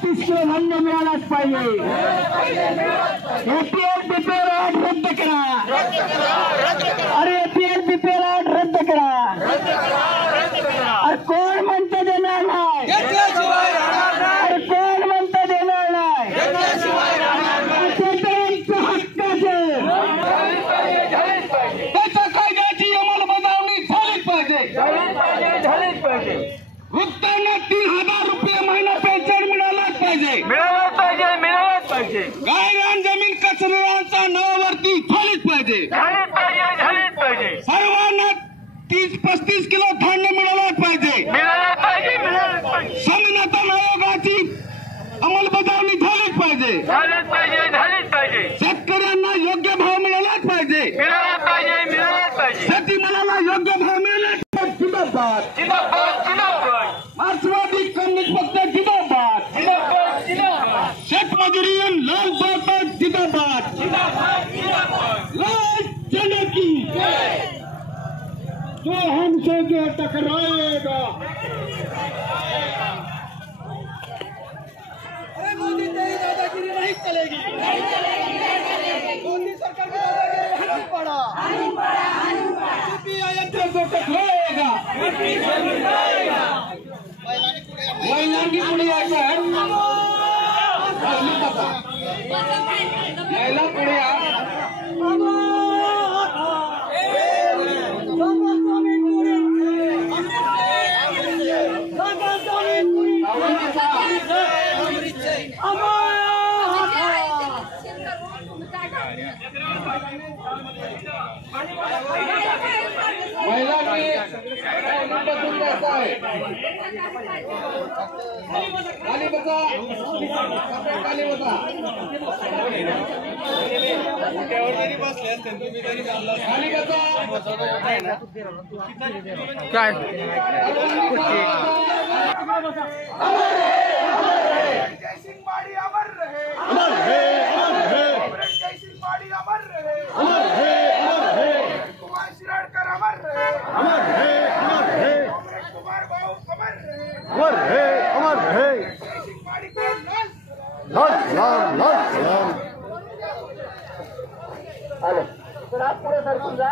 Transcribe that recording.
35 kilo धान्य मिळालाच पाहिजे। एपीएल बीपीएल रद्द करा। अरे एपीएल बीपीएल रद्द करा। अरे कोण म्हणतं देणार नाही? अरे कोण म्हणतं देणार नाही? शेतकऱ्यांच्या हक्काचे त्याच्या कायद्याची अंमलबजावणी झालीच पाहिजे। वृत्तांना 3000 रुपये महिना पेन्शन मिळालाच पाहिजे। गायरान जमीन कचऱ्यांचा नवावरती झालीच पाहिजे। सर्वांना 30-35 किलो धान्य मिळालाच पाहिजे। स्वामीनाथन आयोगाची अंमलबजावणी झालीच पाहिजे। शेतकऱ्यांना योग्य भाव मिळालाच पाहिजे। शेतीमालाला योग्य भाव मिळालाच जिंदाबाद। मार्क्सवादी कम्युनिस्ट पक्ष जिंदाबाद। शेतमजुरी लाल बात जिंदाबाद। लाल झंडे की जो हमसे जो टकराएगा। अरे मोदी तेरी दादागिरी नहीं चलेगी। मोदी सरकार की दादागिरी हनी पड़ा। सीपीआईएम से जो टकराएगा वैलांगी पुढे यायचं। यायला पुढे या। काय जयसिंहवाड़ी अमर रहे। अमर है, अमर है। जयसिंहवाड़ी अमर रहे। अमर है, अमर है। कुमार शिराडकर अमर रहे। अमर है, अमर है। कुमार बाबू अमर रहे। अमर है, अमर है। जयसिंहवाड़ी को लाल लाल लाल लाल लाल। तर आप पुढे सरकून जा।